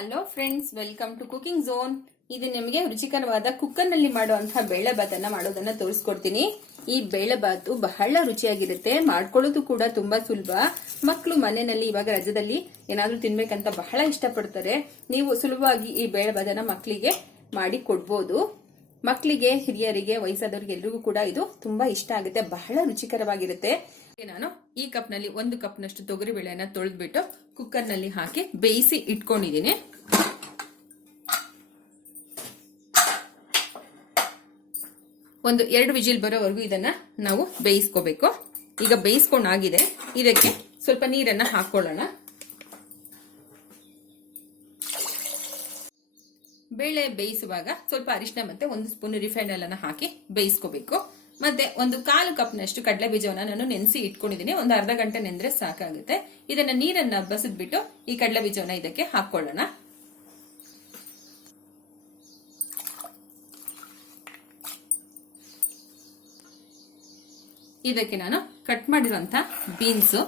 Hello friends, welcome to cooking zone. ಇದು ನಿಮಗೆ ರುಚಿಕರವಾದ ಕುಕ್ಕರ್ ನಲ್ಲಿ ಮಾಡುವಂತಹ ಬೇಳೆಬಾತನ್ನ ಮಾಡೋದನ್ನ ತೋರಿಸ್ಕೊಡ್ತೀನಿ. ಈ ಬೇಳೆಬಾತು ಬಹಳ ರುಚಿಯಾಗಿರುತ್ತೆ, ಮಾಡ್ಕೊಳ್ಳೋದು ಕೂಡ ತುಂಬಾ ಸುಲಭ. ಮಕ್ಕಳು ಮನೆಯಲ್ಲಿ ಇವಾಗ ರಜದಲ್ಲಿ ಏನಾದ್ರೂ ತಿನ್ಬೇಕಂತ ಬಹಳ ಇಷ್ಟಪಡ್ತಾರೆ. ನೀವು ಸುಲಭವಾಗಿ ಈ ಬೇಳೆಬಾತನ್ನ ಮಕ್ಕಳಿಗೆ ಮಾಡಿ ಕೊಡ್ಬೋದು. ಮಕ್ಕಳಿಗೆ, ಹಿರಿಯರಿಗೆ, ವಯಸ್ಸಾದವರಿಗೆ ಎಲ್ರಿಗೂ ಕೂಡ ಇದು ತುಂಬಾ ಇಷ್ಟ ಆಗುತ್ತೆ, ಬಹಳ ರುಚಿಕರವಾಗಿರುತ್ತೆ. ನಾನು ಈ ಕಪ್ ನಲ್ಲಿ 1 ಕಪ್ ನಷ್ಟು ತೊಗರಿ ಬೇಳೆಯನ್ನ ತೊಳೆದ್ಬಿಟ್ಟು ಕುಕ್ಕರ್ ನಲ್ಲಿ ಹಾಕಿ ಬೇಯಿಸಿ ಇಟ್ಕೊಂಡಿದ್ದೀನಿ. ಒಂದು 2 ವಿಜಿಲ್ ಬರೋವರೆಗೂ ಇದನ್ನ ನಾವು ಬೇಯಿಸ್ಕೋಬೇಕು. ಈಗ ಬೇಯಿಸ್ಕೊಂಡಾಗಿದೆ, ಇದಕ್ಕೆ ಸ್ವಲ್ಪ ನೀರನ್ನ ಹಾಕೊಳ್ಳೋಣ. ಬೇಳೆ ಬೇಯಿಸುವಾಗ ಸ್ವಲ್ಪ ಅರಿಶಿನ ಮತ್ತೆ 1 ಸ್ಪೂನ್ ರಿಫೈಂಡ್ ಆಯಿಲ್ ಅನ್ನ ಹಾಕಿ ಬೇಯಿಸ್ಕೋಬೇಕು. ಮತ್ತೆ 1/4 ಕಪ್ ನಷ್ಟು ಕಡಲೆ ಬೀಜವನ್ನ ನಾನು ನೆನೆಸಿ ಇಟ್ಕೊಂಡಿದ್ದೀನಿ. ಒಂದು ಅರ್ಧ ಗಂಟೆ ನೆಂದ್ರೆ ಸಾಕಾಗುತ್ತೆ. ಇದನ್ನ ನೀರನ್ನ ಬಸಿದ್ಬಿಟ್ಟು ಈ ಕಡಲೆ ಬೀಜವನ್ನ ಇದಕ್ಕೆ ಹಾಕೊಳ್ಳೋಣ. ಇದಕ್ಕೆ ನಾನು ಕಟ್ ಮಾಡಿರುವಂತ ಬೀನ್ಸ್,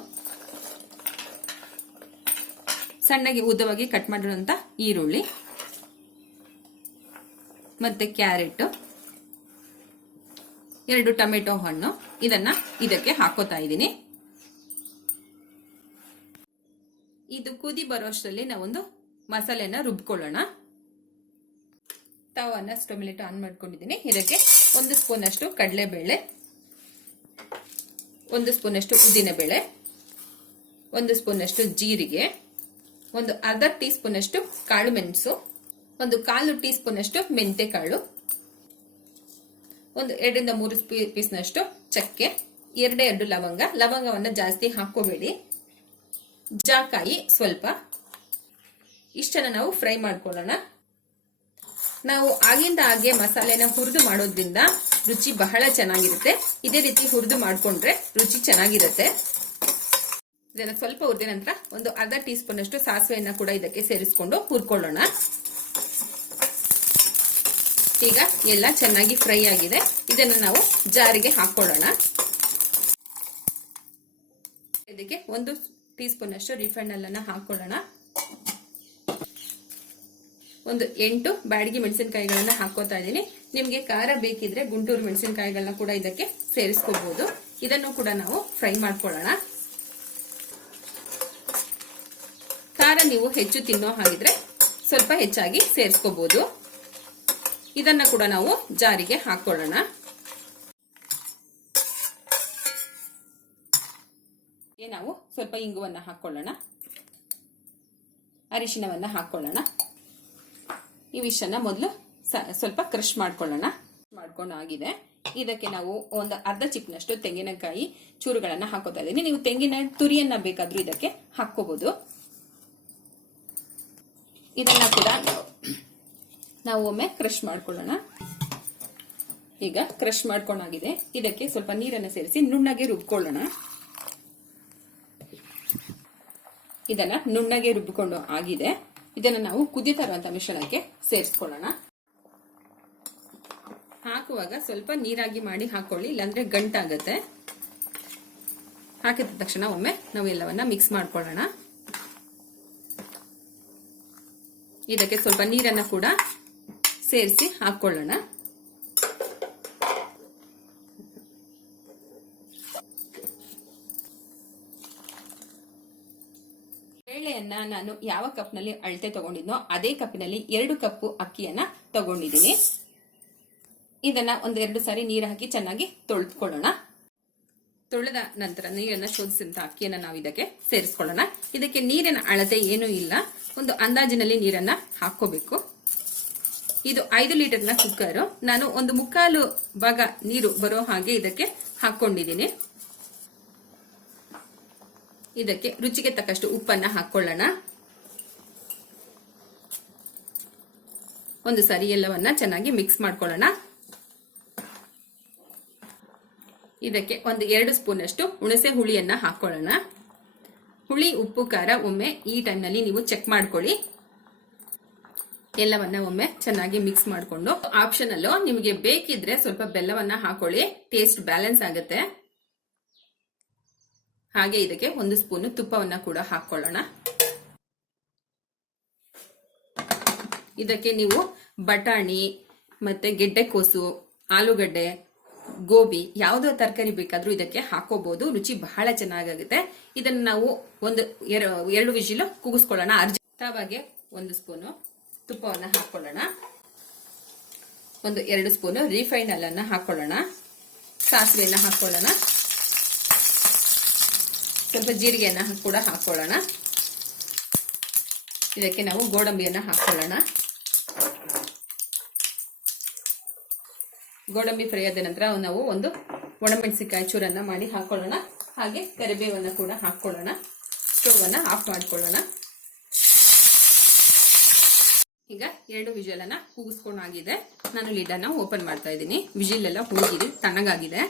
ಸಣ್ಣಗೆ ಉದ್ದವಾಗಿ ಕಟ್ ಮಾಡಿರುವಂತ ಈರುಳ್ಳಿ ಮತ್ತೆ ಕ್ಯಾರೆಟ್, 2 ಟೊಮೆಟೊ ಹಣ್ಣು ಇದನ್ನ ಇದಕ್ಕೆ ಹಾಕೋತಾ ಇದ್ದೀನಿ. ಇದು ಕುದಿ ಬರೋಷ್ಟರಲ್ಲಿ ನಾವೊಂದು ಮಸಾಲೆನ ರುಬ್ಕೊಳ್ಳೋಣ. ತವನ್ನ ಸ್ಟವ್ ಮೇಲೆ ಆನ್ ಮಾಡ್ಕೊಂಡಿದ್ದೀನಿ. ಇದಕ್ಕೆ 1 ಸ್ಪೂನ್ ಅಷ್ಟು ಕಡಲೆಬೇಳೆ, 1 ಸ್ಪೂನ್ ಅಷ್ಟು ಉದ್ದಿನಬೇಳೆ, 1 ಸ್ಪೂನ್ ಅಷ್ಟು ಜೀರಿಗೆ, ಒಂದು ಅರ್ಧ ಟೀ ಸ್ಪೂನ್ ಅಷ್ಟು ಕಾಳು ಮೆಣಸು, 1/4 ಟೀ ಸ್ಪೂನ್ ಅಷ್ಟು ಮೆಂತೆ ಕಾಳು, ಒಂದು 2 ರಿಂದ 3 ಪೀಸ್ನಷ್ಟು ಚಕ್ಕೆ, 2 ಲವಂಗವನ್ನ ಜಾಸ್ತಿ ಹಾಕೋಬೇಡಿ, ಜಾಕಾಯಿ ಸ್ವಲ್ಪ. ಇಷ್ಟನ್ನ ನಾವು ಫ್ರೈ ಮಾಡ್ಕೊಳ್ಳೋಣ. ನಾವು ಆಗಿಂದ ಹಾಗೆ ಮಸಾಲೆನ ಹುರಿದು ಮಾಡೋದ್ರಿಂದ ರುಚಿ ಬಹಳ ಚೆನ್ನಾಗಿರುತ್ತೆ. ಇದೇ ರೀತಿ ಹುರಿದು ಮಾಡ್ಕೊಂಡ್ರೆ ರುಚಿ ಚೆನ್ನಾಗಿರುತ್ತೆ. ಇದನ್ನ ಸ್ವಲ್ಪ ಹುರಿದ ನಂತರ ಒಂದು ಅರ್ಧ ಟೀ ಸ್ಪೂನ್ ಅಷ್ಟು ಸಾಸಿವೆಯನ್ನ ಕೂಡ ಇದಕ್ಕೆ ಸೇರಿಸ್ಕೊಂಡು ಹುರ್ಕೊಳ್ಳೋಣ. ಈಗ ಎಲ್ಲ ಚೆನ್ನಾಗಿ ಫ್ರೈ ಆಗಿದೆ. ಇದನ್ನು ನಾವು ಜಾರಿಗೆ ಹಾಕೊಳ್ಳೋಣ. ಇದಕ್ಕೆ 1 ಟೀ ಸ್ಪೂನ್ ಅಷ್ಟು ರಿಫೈಂಡ್ ಆಯಿಲ್ ಅನ್ನ ಹಾಕೊಳ್ಳೋಣ. ಒಂದು 8 ಬ್ಯಾಡಗಿ ಮೆಣಸಿನಕಾಯಿಗಳನ್ನ ಹಾಕೋತಾ ಇದ್ದೀನಿ. ನಿಮ್ಗೆ ಖಾರ ಬೇಕಿದ್ರೆ ಗುಂಟೂರು ಮೆಣಸಿನಕಾಯಿಗಳನ್ನ ಕೂಡ ಇದಕ್ಕೆ ಸೇರಿಸ್ಕೋಬಹುದು. ಇದನ್ನು ಕೂಡ ನಾವು ಫ್ರೈ ಮಾಡ್ಕೊಳ್ಳೋಣ. ಖಾರ ನೀವು ಹೆಚ್ಚು ತಿನ್ನೋ ಹಾಗಿದ್ರೆ ಸ್ವಲ್ಪ ಹೆಚ್ಚಾಗಿ ಸೇರಿಸ್ಕೋಬಹುದು. ಇದನ್ನ ಕೂಡ ನಾವು ಜಾರಿಗೆ ಹಾಕೊಳ್ಳೋಣ. ನಾವು ಸ್ವಲ್ಪ ಇಂಗುವನ್ನ ಹಾಕೊಳ್ಳೋಣ, ಅರಿಶಿನವನ್ನ ಹಾಕೊಳ್ಳೋಣ. ಇವಿಷ್ಟನ್ನ ಮೊದಲು ಸ್ವಲ್ಪ ಕ್ರಶ್ ಮಾಡ್ಕೊಳ್ಳೋಣ. ಮಾಡ್ಕೊಂಡಾಗಿದೆ. ಇದಕ್ಕೆ ನಾವು ಒಂದು ಅರ್ಧ ಚಿಪ್ನಷ್ಟು ತೆಂಗಿನಕಾಯಿ ಚೂರುಗಳನ್ನ ಹಾಕೋತಾ ಇದ್ದೀನಿ. ನೀವು ತೆಂಗಿನ ತುರಿಯನ್ನ ಬೇಕಾದ್ರೂ ಇದಕ್ಕೆ ಹಾಕೋಬಹುದು. ಇದನ್ನ ಕೂಡ ನಾವು ಒಮ್ಮೆ ಕ್ರಶ್ ಮಾಡ್ಕೊಳ್ಳೋಣ. ಈಗ ಕ್ರಶ್ ಮಾಡ್ಕೊಂಡಾಗಿದೆ. ಇದಕ್ಕೆ ಸ್ವಲ್ಪ ನೀರನ್ನು ಸೇರಿಸಿ ನುಣ್ಣಗೆ ರುಬ್ಕೊಳ್ಳೋಣ. ಇದನ್ನ ನುಣ್ಣಗೆ ರುಬ್ಬಿಕೊಂಡು ಆಗಿದೆ. ಇದನ್ನ ನಾವು ಕುದಿತಾ ಇರುವಂತಹ ಮಿಶ್ರಣಕ್ಕೆ ಸೇರಿಸ್ಕೊಳ್ಳೋಣ. ಹಾಕುವಾಗ ಸ್ವಲ್ಪ ನೀರಾಗಿ ಮಾಡಿ ಹಾಕೊಳ್ಳಿ, ಇಲ್ಲಾಂದ್ರೆ ಗಂಟಾಗತ್ತೆ. ಹಾಕಿದ ತಕ್ಷಣ ಒಮ್ಮೆ ನಾವು ಎಲ್ಲವನ್ನ ಮಿಕ್ಸ್ ಮಾಡ್ಕೊಳ್ಳೋಣ. ಇದಕ್ಕೆ ಸ್ವಲ್ಪ ನೀರನ್ನ ಕೂಡ ಸೇರಿಸಿ ಹಾಕೊಳ್ಳೋಣ. ಬೇಳೆಯನ್ನ ನಾನು ಯಾವ ಕಪ್ ನಲ್ಲಿ ಅಳತೆ ತಗೊಂಡಿದ್ನೋ ಅದೇ ಕಪ್ಪಿನಲ್ಲಿ 2 ಕಪ್ ಅಕ್ಕಿಯನ್ನ ತಗೊಂಡಿದ್ದೀನಿ. ಇದನ್ನ 1-2 ಸಾರಿ ನೀರು ಹಾಕಿ ಚೆನ್ನಾಗಿ ತೊಳೆದುಕೊಳ್ಳೋಣ. ತೊಳೆದ ನಂತರ ನೀರನ್ನ ಶೋಧಿಸಿದಂತ ಅಕ್ಕಿಯನ್ನ ನಾವು ಇದಕ್ಕೆ ಸೇರಿಸ್ಕೊಳ್ಳೋಣ. ಇದಕ್ಕೆ ನೀರಿನ ಅಳತೆ ಏನೂ ಇಲ್ಲ, ಒಂದು ಅಂದಾಜಿನಲ್ಲಿ ನೀರನ್ನ ಹಾಕೋಬೇಕು. ಇದು 5 ಲೀಟರ್ನ ಕುಕ್ಕರ್. ನಾನು 1/4 ಭಾಗ ನೀರು ಬರೋ ಹಾಗೆ ಇದಕ್ಕೆ ಹಾಕೊಂಡಿದ್ದೀನಿ. ಇದಕ್ಕೆ ರುಚಿಗೆ ತಕ್ಕಷ್ಟು ಉಪ್ಪನ್ನ ಹಾಕೊಳ್ಳೋಣ. ಒಂದು ಸಾರಿ ಎಲ್ಲವನ್ನ ಚೆನ್ನಾಗಿ ಮಿಕ್ಸ್ ಮಾಡ್ಕೊಳ್ಳೋಣ. ಇದಕ್ಕೆ 1-2 ಸ್ಪೂನ್ ಅಷ್ಟು ಹುಣಸೆ ಹುಳಿಯನ್ನ ಹಾಕೊಳ್ಳೋಣ. ಹುಳಿ, ಉಪ್ಪು, ಖಾರ ಒಮ್ಮೆ ಈ ಟೈಮ್ನಲ್ಲಿ ನೀವು ಚೆಕ್ ಮಾಡ್ಕೊಳ್ಳಿ. ಎಲ್ಲವನ್ನ ಒಮ್ಮೆ ಚೆನ್ನಾಗಿ ಮಿಕ್ಸ್ ಮಾಡಿಕೊಂಡು, ಆಪ್ಷನಲ್, ನಿಮಗೆ ಬೇಕಿದ್ರೆ ಸ್ವಲ್ಪ ಬೆಲ್ಲವನ್ನ ಹಾಕೊಳ್ಳಿ, ಟೇಸ್ಟ್ ಬ್ಯಾಲೆನ್ಸ್ ಆಗುತ್ತೆ. ಹಾಗೆ ಇದಕ್ಕೆ 1 ಸ್ಪೂನ್ ತುಪ್ಪವನ್ನ ಕೂಡ ಹಾಕೊಳ್ಳೋಣ. ಇದಕ್ಕೆ ನೀವು ಬಟಾಣಿ ಮತ್ತೆ ಗೆಡ್ಡೆಕೋಸು, ಆಲೂಗಡ್ಡೆ, ಗೋಬಿ ಯಾವುದೋ ತರಕಾರಿ ಬೇಕಾದ್ರೂ ಇದಕ್ಕೆ ಹಾಕೋಬಹುದು. ರುಚಿ ಬಹಳ ಚೆನ್ನಾಗುತ್ತೆ. ಇದನ್ನ ನಾವು ಎರಡು ವಿಜಿಲ್ ಕೂಗಿಸ್ಕೊಳ್ಳೋಣ. ತವಾಗೆ 1 ಸ್ಪೂನು ತುಪ್ಪವನ್ನು ಹಾಕೊಳ್ಳೋಣ. 2 ಸ್ಪೂನು ರಿಫೈನ್ ಆಯಿಲ್ ಹಾಕೊಳ್ಳೋಣ. ಸಾಸಿವೆಯನ್ನು ಹಾಕೊಳ್ಳೋಣ. ಸ್ವಲ್ಪ ಜೀರಿಗೆಯನ್ನ ಕೂಡ ಹಾಕೊಳ್ಳೋಣ. ಇದಕ್ಕೆ ನಾವು ಗೋಡಂಬಿಯನ್ನ ಹಾಕೊಳ್ಳೋಣ. ಗೋಡಂಬಿ ಫ್ರೈ ಆದ ನಂತರ ನಾವು ಒಂದು ಒಣಮೆಣಸಿನಕಾಯಿ ಚೂರನ್ನ ಮಾಡಿ ಹಾಕೊಳ್ಳೋಣ. ಹಾಗೆ ಕರಿಬೇವನ್ನ ಕೂಡ ಹಾಕೊಳ್ಳೋಣ. ಸ್ಟವ್ ಅನ್ನ ಆಫ್ ಮಾಡ್ಕೊಳ್ಳೋಣ. ಈಗ 2 ವಿಜಿಲ್ ಅನ್ನ ಕೂಗಿಸ್ಕೊಂಡಾಗಿದೆ. ನಾನು ಲಿಡ್ ಅನ್ನ ಓಪನ್ ಮಾಡ್ತಾ ಇದ್ದೀನಿ. ವಿಜಿಲ್ ಎಲ್ಲ ಹೋಗಿದೆ, ತಣ್ಣಗಾಗಿದೆ.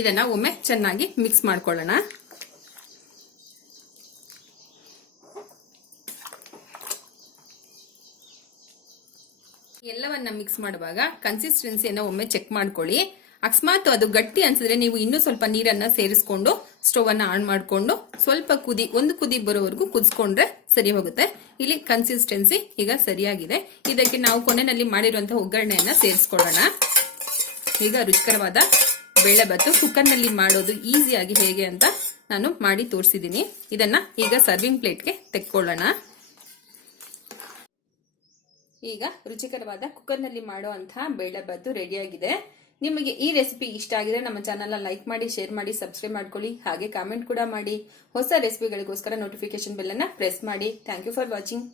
ಇದನ್ನ ಒಮ್ಮೆ ಚೆನ್ನಾಗಿ ಮಿಕ್ಸ್ ಮಾಡ್ಕೊಳ್ಳೋಣ. ಎಲ್ಲವನ್ನ ಮಿಕ್ಸ್ ಮಾಡುವಾಗ ಕನ್ಸಿಸ್ಟೆನ್ಸಿಯನ್ನ ಒಮ್ಮೆ ಚೆಕ್ ಮಾಡ್ಕೊಳ್ಳಿ. ಅಕಸ್ಮಾತ್ ಅದು ಗಟ್ಟಿ ಅನ್ಸಿದ್ರೆ ನೀವು ಇನ್ನೂ ಸ್ವಲ್ಪ ನೀರನ್ನ ಸೇರಿಸ್ಕೊಂಡು ಸ್ಟವ್ ಅನ್ನ ಆನ್ ಮಾಡ್ಕೊಂಡು ಸ್ವಲ್ಪ ಒಂದು ಕುದಿ ಬರೋವರೆಗೂ ಕುದಿಸ್ಕೊಂಡ್ರೆ ಸರಿ ಹೋಗುತ್ತೆ. ಇಲ್ಲಿ ಕನ್ಸಿಸ್ಟೆನ್ಸಿ ಈಗ ಸರಿಯಾಗಿದೆ. ಇದಕ್ಕೆ ನಾವು ಕೊನೆಯಲ್ಲಿ ಮಾಡಿರುವಂತಹ ಒಗ್ಗರಣೆಯನ್ನ ಸೇರಿಸ್ಕೊಳ್ಳೋಣ. ಈಗ ರುಚಿಕರವಾದ ಬೇಳೆಬಾತು ಕುಕ್ಕರ್ ನಲ್ಲಿ ಮಾಡೋದು ಈಸಿಯಾಗಿ ಹೇಗೆ ಅಂತ ನಾನು ಮಾಡಿ ತೋರಿಸಿದ್ದೀನಿ. ಇದನ್ನ ಈಗ ಸರ್ವಿಂಗ್ ಪ್ಲೇಟ್ಗೆ ತೆಕ್ಕೊಳ್ಳೋಣ. ಈಗ ರುಚಿಕರವಾದ ಕುಕ್ಕರ್ ನಲ್ಲಿ ಮಾಡುವಂತಹ ಬೇಳೆಬಾತು ರೆಡಿಯಾಗಿದೆ. ನಿಮಗೆ ಈ ರೆಸಿಪಿ ಇಷ್ಟ ಆಗಿದ್ರೆ ನಮ್ಮ ಚಾನೆಲ್ ಲೈಕ್ ಮಾಡಿ, ಶೇರ್ ಮಾಡಿ, ಸಬ್ಸ್ಕ್ರೈಬ್ ಮಾಡ್ಕೊಳ್ಳಿ. ಹಾಗೆ ಕಾಮೆಂಟ್ ಕೂಡ ಮಾಡಿ. ಹೊಸ ರೆಸಿಪಿಗಳಿಗೋಸ್ಕರ ನೋಟಿಫಿಕೇಶನ್ ಬೆಲ್ ಅನ್ನ ಪ್ರೆಸ್ ಮಾಡಿ. Thank you for watching.